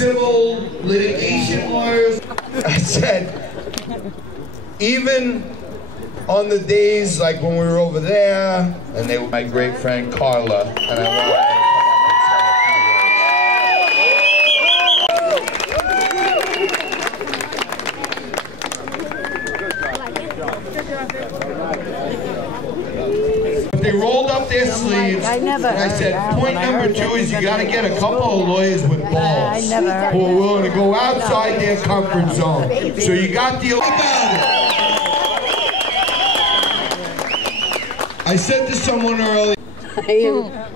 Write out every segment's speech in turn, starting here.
civil litigation lawyers. I said, even on the days like when we were over there, and they were my great friend Carla, and I wanted they rolled up their sleeves, and I said, point number 2 is you got to get a couple of lawyers with balls who are willing to go outside their comfort zone. So you got the about it. I said to someone earlier,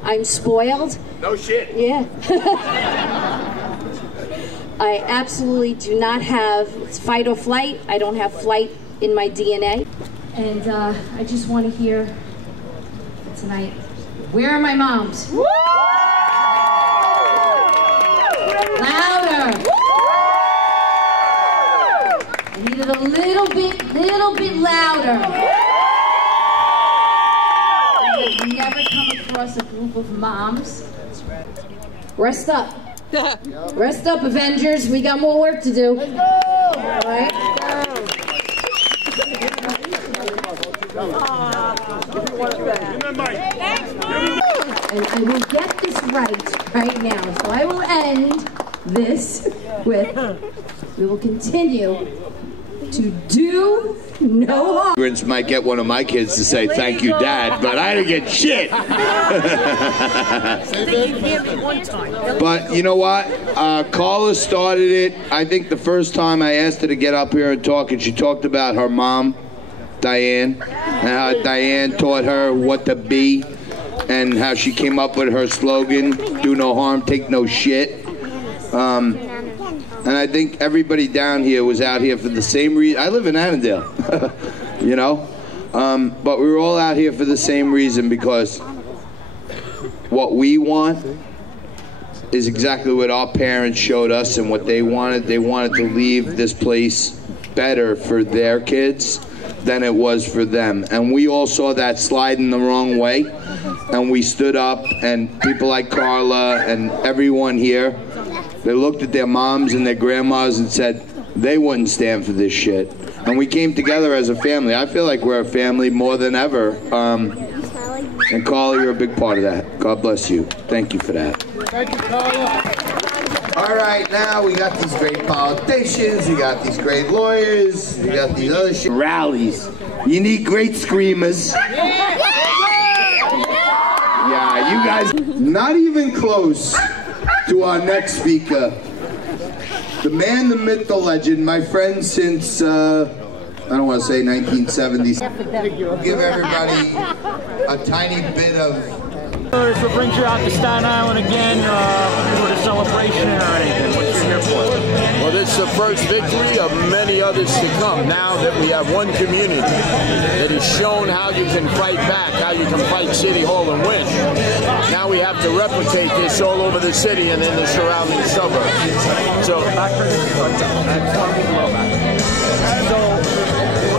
I'm spoiled. No shit. Yeah. I absolutely do not have fight or flight. I don't have flight in my DNA. And I just want to hear tonight, where are my moms? Woo! Louder! I need it a little bit louder. I've never come across a group of moms. Rest up. Rest up, Avengers. We got more work to do. Let's go! All right? And I will get this right now. So I will end this with, we will continue to do no harm. Migrants might get one of my kids to say, thank you, Dad, but I didn't get shit. But you know what? Carla started it. I think the first time I asked her to get up here and talk, and she talked about her mom, Diane, and how Diane taught her what to be, and how she came up with her slogan, do no harm, take no shit. And I think everybody down here was out here for the same reason. I live in Annandale, you know? But we were all out here for the same reason, because what we want is exactly what our parents showed us and what they wanted. They wanted to leave this place better for their kids than it was for them. And we all saw that sliding the wrong way. And we stood up, and people like Carla and everyone here, they looked at their moms and their grandmas and said they wouldn't stand for this shit. And we came together as a family. I feel like we're a family more than ever. And Carla, you're a big part of that. God bless you. Thank you for that. Thank you, Carla. All right, now we got these great politicians, we got these great lawyers, we got these other shit. Rallies. You need great screamers. Yeah, you guys, not even close to our next speaker. The man, the myth, the legend, my friend since, I don't want to say 1970s. Give everybody a tiny bit of... What brings you out to Staten Island again for the celebration or anything? What you're here for? Well, this is the first victory of many others to come. Now that we have one community that has shown how you can fight back, how you can fight City Hall and win. Now we have to replicate this all over the city and in the surrounding suburbs. So,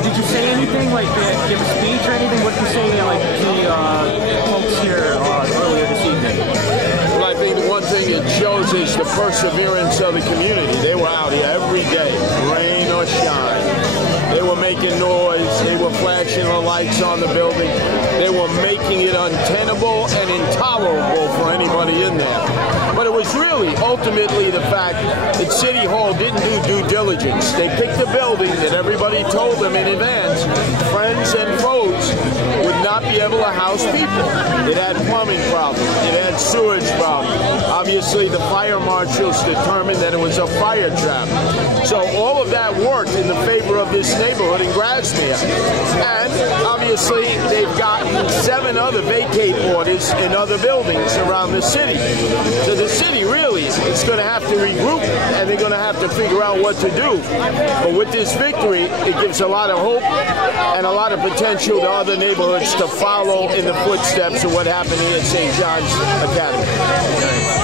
did you say anything, like give a speech or anything? What did you say, like to the folks here earlier this evening? Well, I think the one thing it shows is the perseverance of the community. They were out here every day, rain or shine. They were making noise. They were flashing the lights on the building. They were making it untenable and intolerable for anybody in there. But it was really ultimately the fact that City Hall didn't do due diligence. They picked a building that everybody told them in advance, friends and foes would not be able to house people. It had plumbing problems. It had sewage problems. Obviously, the fire marshals determined that it was a fire trap. So all of that worked in the favor of this neighborhood in Grasmere. And obviously, they've gotten 7 other vacate orders in other buildings around the city. So the city really is going to have to regroup, and they're going to have to figure out what to do. But with this victory, it gives a lot of hope and a lot of potential to other neighborhoods to follow in the footsteps of what happened here at St. John's Academy.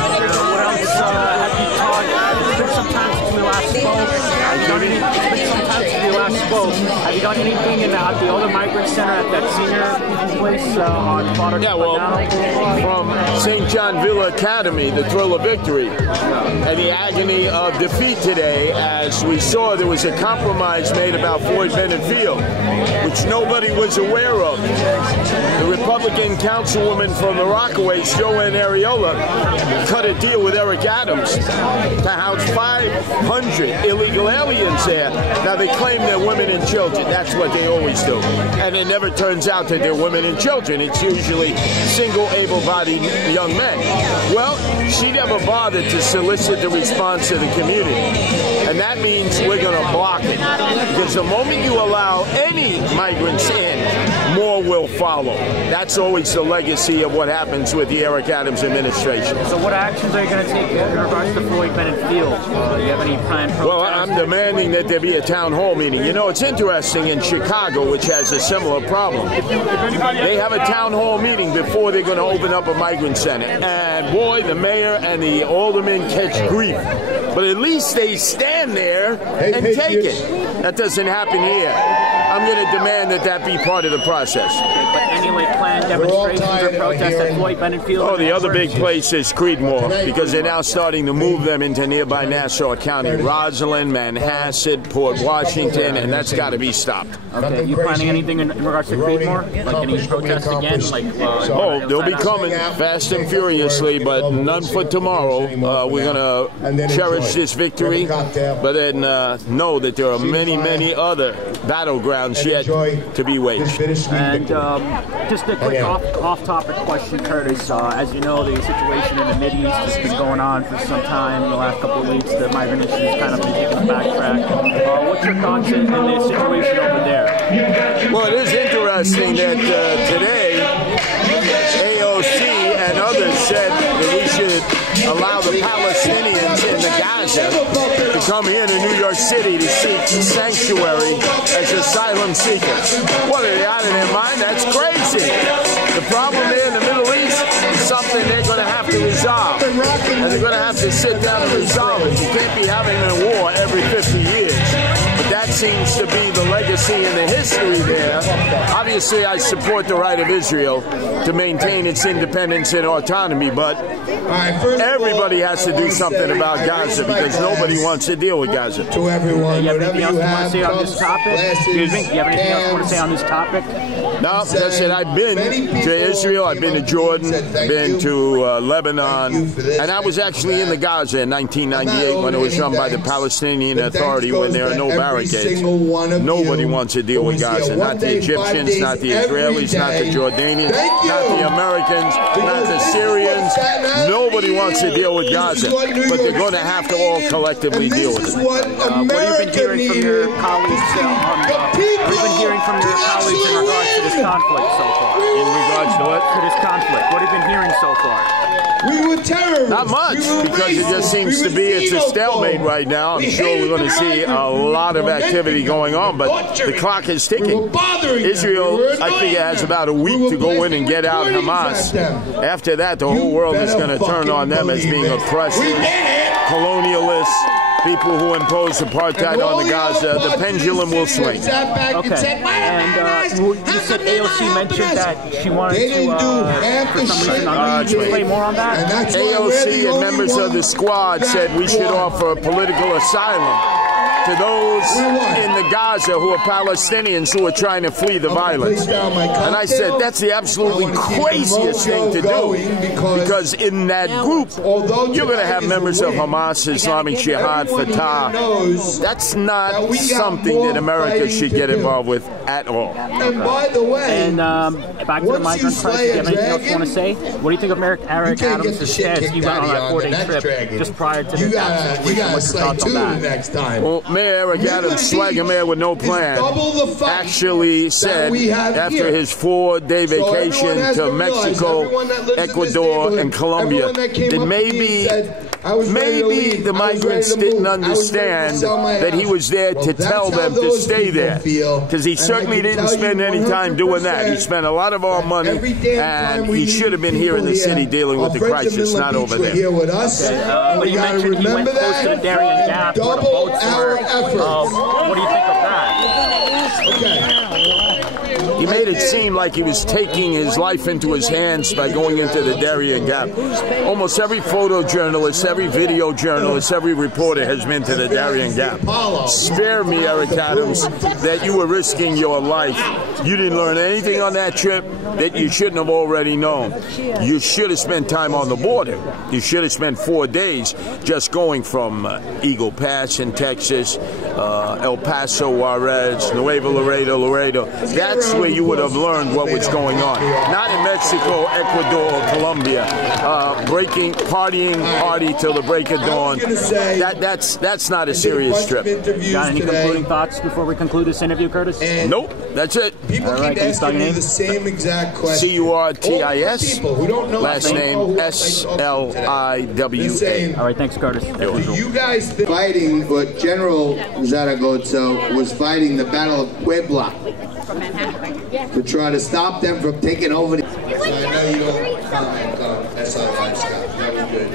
What else have you taught? It's been some time since we last spoke. It's been some time since we last both. Have you done anything at the other migrant center at that senior place on Fodder? Yeah, well, from St. John Villa Academy, the thrill of victory, and the agony of defeat today, as we saw there was a compromise made about Floyd Bennett Field, which nobody was aware of. The Republican councilwoman from the Rockaways, Joanne Ariola, cut a deal with Eric Adams to house 500 illegal aliens there. Now, they claim they're women and children. That's what they always do. And it never turns out that they're women and children. It's usually single, able-bodied young men. Well, she never bothered to solicit the response of the community. And that means we're going to block it. Because the moment you allow any migrants in, more will follow. That's always the legacy of what happens with the Eric Adams administration. So what actions are you going to take in regards to Floyd Bennett Field? Do you have any planned protests? Well, I'm demanding that there be a town hall meeting. You know, it's interesting in Chicago, which has a similar problem. They have a town hall meeting before they're going to open up a migrant center. And boy, the mayor and the aldermen catch grief. But at least they stand there and take it. That doesn't happen here. I'm going to demand that that be part of the process. But any planned demonstrations or protests at Floyd Bennett Field? Oh, the other big place is Creedmoor, because they're now starting to move them into nearby Nassau County, Roslyn, Manhasset, Port Washington, and that's got to be stopped. Okay, you planning anything in regards to Creedmoor? Like any protests again? Oh, they'll be coming fast and furiously, but none for tomorrow. We're going to cherish this victory, but then know that there are many, many other battlegrounds yet to be waged. And just a quick off-topic question, Curtis. As you know, the situation in the Mideast has been going on for some time. In the last couple of weeks, the migrant issue has kind of been taking a backtrack. What's your thoughts in the situation over there? Well, it is interesting that today AOC and others said that we should allow the Palestinians in the Gaza to come here to New York City to seek sanctuary as asylum seekers. What, are they out of their mind? That's crazy. The problem there in the Middle East is something they're going to have to resolve. And they're going to have to sit down and resolve it. You can't be having a war every 50 years. But that seems to be the legacy and the history there. Obviously, I support the right of Israel to maintain its independence and autonomy, but everybody has to do something about Gaza because nobody wants to deal with Gaza. To everyone, you have anything else you want to say on this topic? Excuse me? You have anything else you want to say on this topic? No, as I said, I've been to Israel, I've been to Jordan, been to Lebanon, and I was actually in the Gaza in 1998 when it was run by the Palestinian Authority when there are no barricades. Nobody wants to deal with Gaza, not the Egyptians, not the Israelis, not the Jordanians, not the Americans, not the Syrians. Nobody wants to deal with Gaza, but they're going to have to all collectively deal with it. What have you been hearing from your colleagues? What have you been hearing from your colleagues in regards to this conflict so far? In regards to what? To this conflict. What have you been hearing so far? We were terrorists. Not much, because it just seems to be it's a stalemate right now. I'm sure we're going to see a lot of activity going on, but the clock is ticking. Israel, I think, has about a week to go in and get out Hamas. After that, the whole world is going to turn on them as being oppressive, colonialists, people who impose apartheid on the Gaza. The pendulum will swing. Okay. And you said AOC mentioned that she wanted to, for some reason, can you play more on that? AOC and members of the squad said we should offer political asylum to those in the Gaza who are Palestinians who are trying to flee the violence. And I said, that's the absolutely craziest thing to do, because in that group, you're going to have members of Hamas, Islamic Jihad, Fatah. That's not something that America should get involved with at all. And by the way, and back to the migrant crisis, do you have anything else you want to say? What do you think of Eric Adams' stance? He went on that 4-day trip just prior to the situation. You got to What's your thoughts on that? next time. Well, Mayor Eric Adams, swagger mayor with no plan, actually said after his 4-day vacation to Mexico, Ecuador, and Colombia that maybe the migrants didn't understand that he was there to tell them to stay there, because he certainly didn't spend any time doing that. He spent a lot of our money, and he should have been here in the city dealing with the crisis, not over there. But you mentioned he went close to the Darien Gap where the boats were. What do you think of that? He made it seem like he was taking his life into his hands by going into the Darien Gap. Almost every photojournalist, every video journalist, every reporter has been to the Darien Gap. Spare me, Eric Adams, that you were risking your life. You didn't learn anything on that trip that you shouldn't have already known. You should have spent time on the border. You should have spent 4 days just going from Eagle Pass in Texas, El Paso, Juarez, Nuevo Laredo. That's where you would have learned what was going on. Not in Mexico, Ecuador, or Colombia. Party till the break of dawn. That's not a serious trip. Got any concluding thoughts before we conclude this interview, Curtis? Nope, that's it. People keep asking me the same exact question. C-U-R-T-I-S, last name S-L-I-W-A. All right, thanks, Curtis. You guys Fighting what General Zaragoza was fighting the Battle of Puebla to try to stop them from taking over the... So I know you don't comment on Sliwa and Scott. That was good.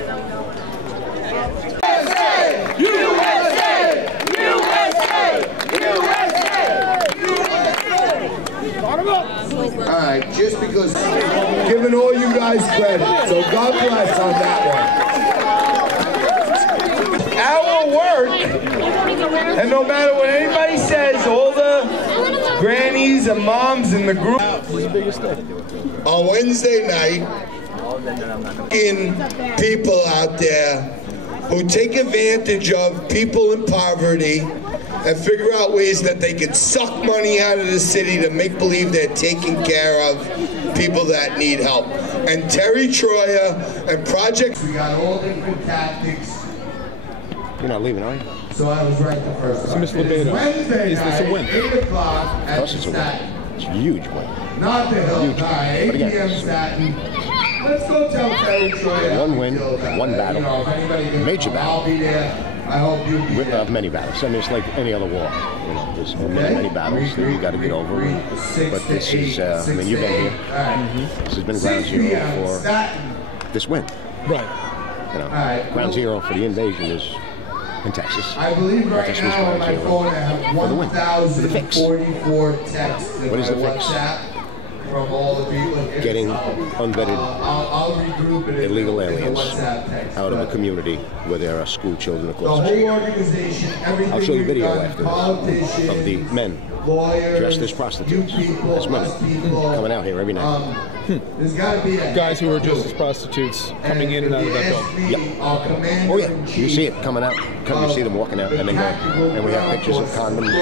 All right, just because... Giving all you guys credit, so God bless on that one. Our work, and no matter what anybody says, all the grannies and moms in the group. On Wednesday night, people out there who take advantage of people in poverty and figure out ways that they can suck money out of the city to make believe they're taking care of people that need help. And Terry Troyer and Project... We got all different tactics. You're not leaving, are you? So I was right the first time. So, Mr. Lobaido, Wednesday is this a win? 8 o'clock at Of course it's a win. It's a huge win. Not the Hill Huge. High, 8 But again, p.m. it's- Staten. Let's go tell Terry Troyer. One win, one battle. If anybody can Major come, battle. I'll be there. I hope you'll be there. Many battles. I mean, it's like any other war. There's many battles that you got to get over. But this is, I mean, you've been here. This has been ground zero for this win. Right. Ground zero for the invasion is in Texas. I believe right Texas was now on ground my zero phone I have for the win. For the fix. 1,044 texts in What is my the fix? WhatsApp from all the people. Getting unvetted I'll regroup it illegal in the aliens WhatsApp text. out of a community where there are school children The across the whole street. organization, everything I'll show you we've video done, after this politicians, of the men lawyers, dressed as prostitutes, you people, as women, us people, coming out here every night. There's got to be a Guys who are dressed as prostitutes coming in and out of that building. Yep. Oh yeah, you see it coming out. You see them walking out and then going. And we have pictures of condoms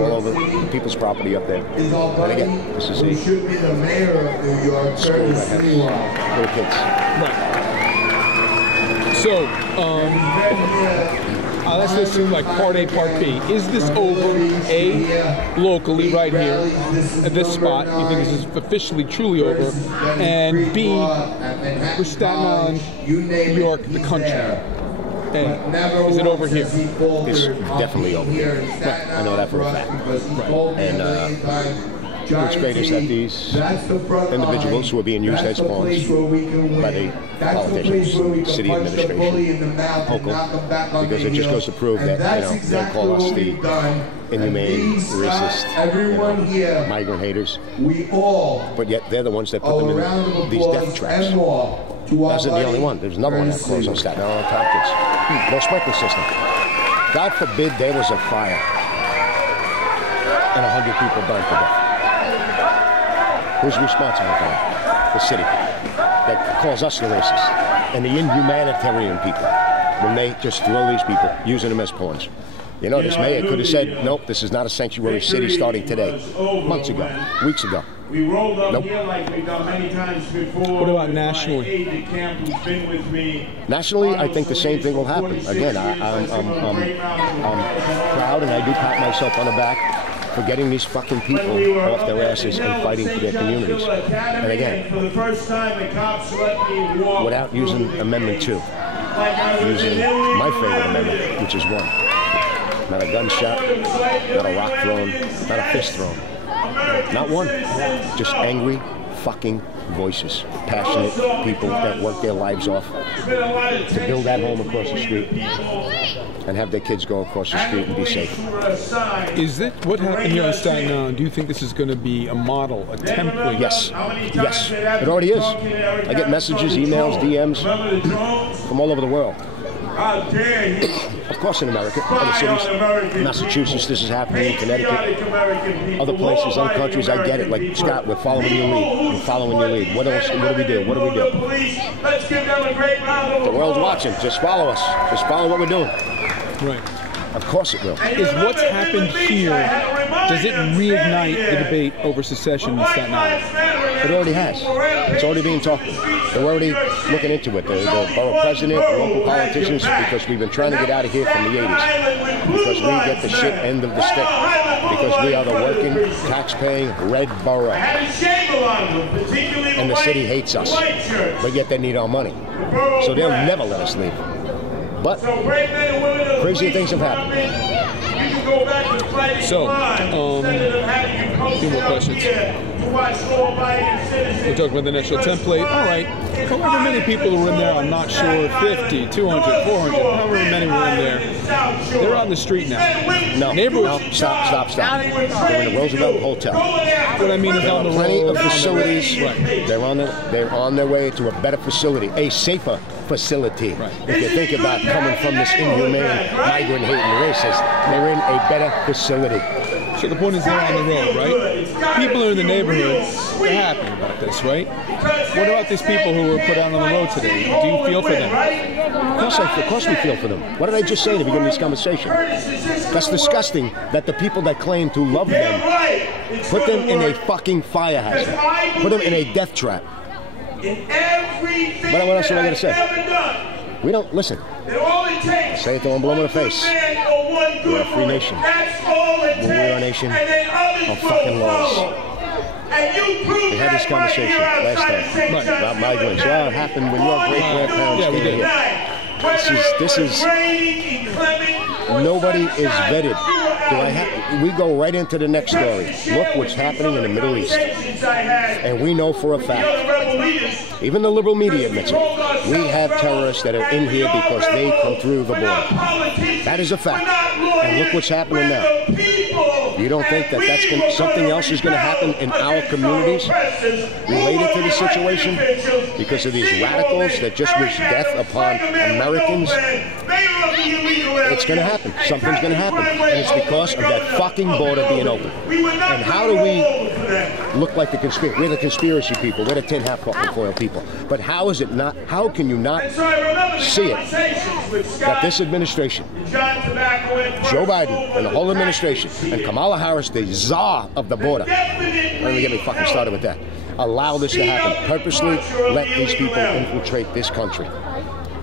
all over people's property up there. And again, this is who a should be the mayor of New York, school Curtis that has Sliwa. Right. little kids. So, I'll ask this in like part A, part B. Is this over, A, locally right here, at this spot, you think this is officially, truly over, and B, for Staten Island, New York, the country? A, is it over here? It's definitely over here. I know that for a fact. And what's great is that these individuals who are being used as pawns by the politicians, city administration, local, because it just goes to prove that, they'll call us the inhumane, racist, migrant haters, but yet they're the ones that put them in these death traps. That's not the only one. There's another one that closed on Staten Island Tompkins. No sprinkler system. God forbid there was a fire and 100 people burned to death. Who's responsible for that? The city. That calls us the racists. And the inhumanitarian people. When they just throw these people, using them as pawns. You know, this mayor could have said, nope, this is not a sanctuary city starting today. Months ago. Weeks ago. We rolled up Nope. here like we've done many times before. What about nationally? My aide de camp who's been with me. Nationally, I think the same thing will happen. Again, I'm proud and I do pat myself on the back for getting these fucking people off their asses and fighting for their communities. And again, For the first time, the cops let me walk without using Amendment 2, using my favorite amendment, which is 1. Not a gunshot, not a rock thrown, not a fist thrown. Not one. Just angry fucking voices. Passionate people that work their lives off to build that home across the street. and have their kids go across the street and be safe. Is it what happened here in Staten Island? Do you think this is going to be a model, a template? Yes, yes, it already is. I get messages, emails, DMs from all over the world. Of course, in America, other cities, Massachusetts, this is happening, Connecticut, other places, other countries. I get it. Like Scott, we're following your lead. We're following your lead. What else? What do we do? What do we do? The world's watching. Just follow us. Just follow what we're doing. Right. Of course it will. Is what's happened here, does it reignite the debate over secession in Staten Island? It already has. It's already being talked. They're already looking into it. The borough president, the local politicians, because we've been trying to get out of here from the 80s. Because we get the shit end of the stick. Because we are the working, tax-paying, red borough. And the city hates us. But yet they need our money. So they'll never let us leave. But crazy things have happened. So, a few more questions. We're talking about the national template. All right. However many people were in there, I'm not sure, 50, 200, 400, however many were in there. They're on the street now. No, stop. They're in the Roosevelt Hotel. What I mean is on the road. Plenty of facilities. Right. They're on their way to a better facility, a safer facility. Right. If you think about coming from this inhumane, migrant-hating racist, they're in a better facility. So the point is they're on the road, right? People are in the neighborhood, they're happy about this, right? What about these people who were put out on the road today? Do you feel for them? Of course we feel for them. What did I just say at the beginning of this conversation? That's disgusting that the people that claim to love them put them in a fucking fire hazard. Put them in a death trap. What else am I going to say? We don't, listen. Say it to them, blow them in the face. We're a free nation. We're a nation of fucking laws. We had this conversation last time about migrants. Well, it happened when your great-grandparents came here. This is nobody is vetted. We go right into the next story. Look what's happening in the Middle East. And we know for a fact, even the liberal media admits it, we have terrorists that are in here because they come through the border. That is a fact. And look what's happening now. You don't think that something else is going to happen in our communities related to the situation because of these radicals that just wish death upon Americans? It's going to happen. Something's going to happen. And it's because of that fucking border being open. And how do we look like the conspiracy? We're the conspiracy people. We're the tin hat foil people. But how is it not? How can you not see it that this administration, Joe Biden and the whole administration, and Kamala Harris, the czar of the border, don't even get me fucking started with that, allow this to happen, purposely let these people infiltrate this country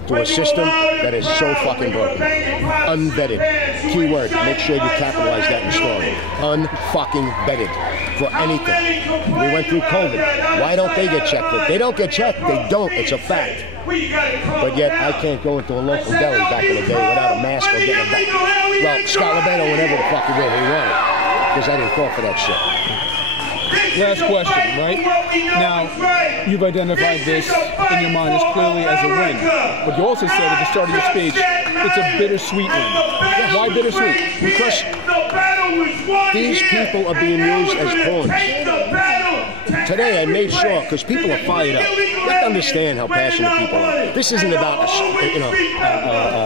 to a system that is so fucking broken, unvetted. Keyword, make sure you capitalize that in the story. Unfucking vetted for anything. We went through COVID. Why don't they get checked? They don't get checked. They don't. It's a fact. But yet, I can't go into a local deli back in the day without a mask or getting a back. Well, Scott Lobaido, whatever the fuck he wanted, because I didn't fall for that shit. Last question, right? Now, you've identified this in your mind as clearly as a win. But you also said at the start of your speech, it's a bittersweet win. Why bittersweet? Because these people are being used as pawns. Today I made sure, because people are fired up. You have to understand how passionate people are. This isn't about,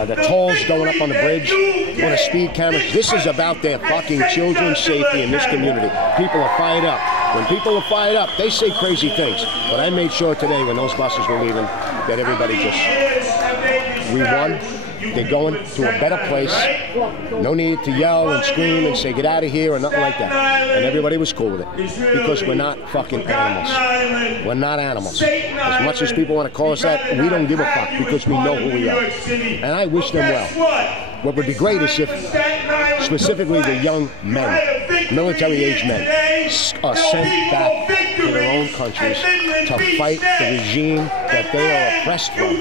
the tolls going up on the bridge or the speed cameras. This is about their fucking children's safety in this community. People are fired up. When people are fired up, they say crazy things. But I made sure today when those buses were leaving that everybody we won. They're going to a better place. No need to yell and scream and say, get out of here or nothing like that. And everybody was cool with it. Because we're not fucking animals. We're not animals. As much as people want to call us that, we don't give a fuck because we know who we are. And I wish them well. What would be great is if, specifically the young men, military-age men, are sent back to their own countries to fight the regime that they are oppressed from.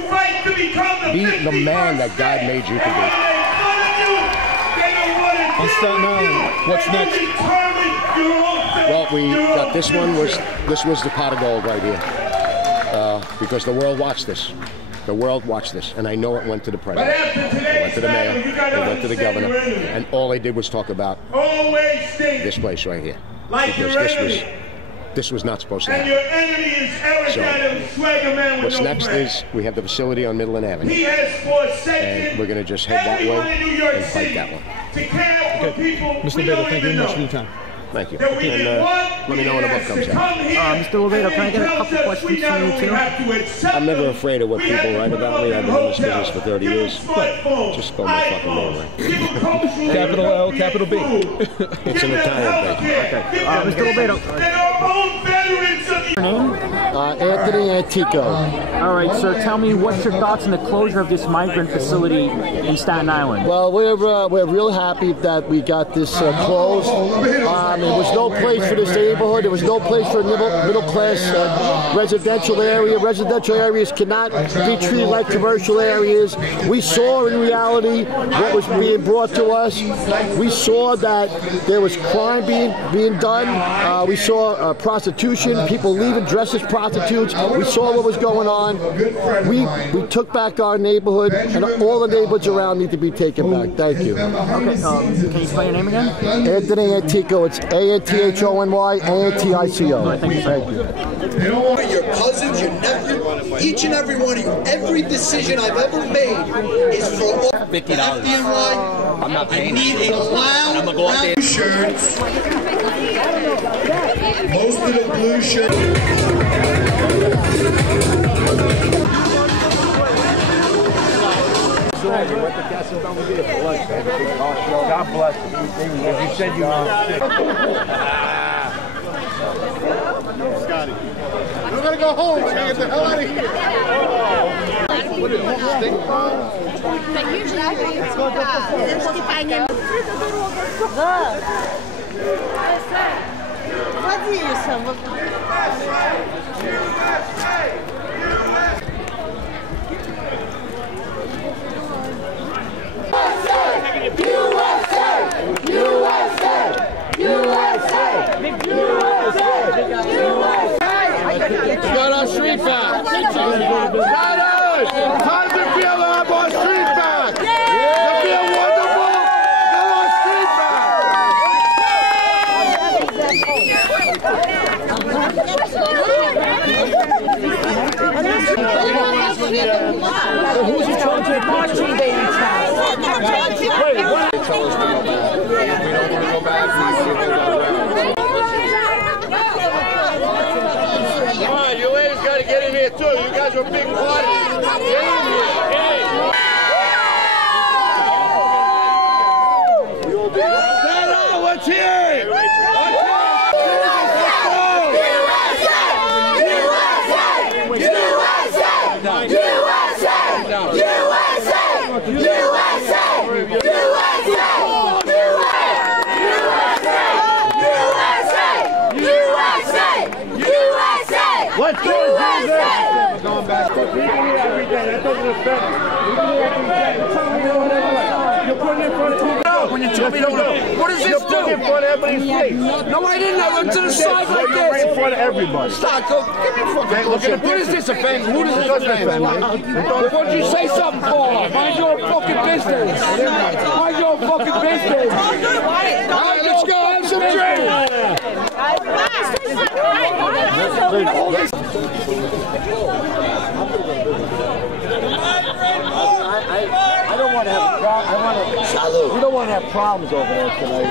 Be the man that God made you to be. On Staten Island, what's next? Well, we got this was the pot of gold right here. Because the world watched this. The world watched this, and I know it went to the president. It went to the mayor, they went to the governor, and all they did was talk about this place right here. Because this was not supposed to happen. So, what's next is we have the facility on Midland Avenue. And we're going to just head that way and fight that one. Okay. Mr. Lobaido, thank you very much for your time. Thank you. And let me know when the book comes out. Mr. Lobaido, can I get a couple questions from you too? I'm never afraid of what people write about me. I've been in this business for 30 years. Just spell my fucking name right. Capital L, capital B. It's an Italian thing. Okay. Mr. Lobaido. Your name? Anthony Antico. All right, sir. Tell me, what's your thoughts on the closure of this migrant facility in Staten Island? Well, we're real happy that we got this closed. There was no place for this neighborhood. There was no place for a middle class residential area. Residential areas cannot be treated like commercial areas. We saw in reality what was being brought to us. We saw that there was crime being done. We saw prostitution, people leaving dressed as prostitutes. We saw what was going on. We took back our neighborhood, and all the neighborhoods around need to be taken back. Thank you. Okay, can you spell your name again? Anthony Antico. It's ANTHONY ANTICO. Thank you. Your cousins, your nephew, each and every one of you. Every decision I've ever made is for all FDNY. I'm not paying. I need a loud brown shirts. Most of the blue shirts. God bless you. As you said, you Scotty. We're gonna go home. We're gonna get the hell out of here. What is it? Stink bomb? Got our street back. Riders! How does it feel to have our street back? Does it feel wonderful? Got our street back! Who's in charge of marching day in town? Wait, what? They tell us to go back. We don't want to go back. We see what goes on. You ladies got to get in here too. You guys are big parties. Get in here. Stand up. Let's hear it. Let's go, Jesus! We're going back. We can hear every day. That doesn't affect us. We can hear every day. You're putting it in front of people. When you tell me to go. What does this do? You're putting it in front of everybody's face. No, I didn't. I went to the side like this. Right in front of everybody. Stop. Go. Give me fucking look at what is this offense? Who does this offend? What'd you say something for? Mind your fucking business. Mind your fucking business. All right, let's go have some drink. I don't want to have a problem. We don't want to have problems over there tonight.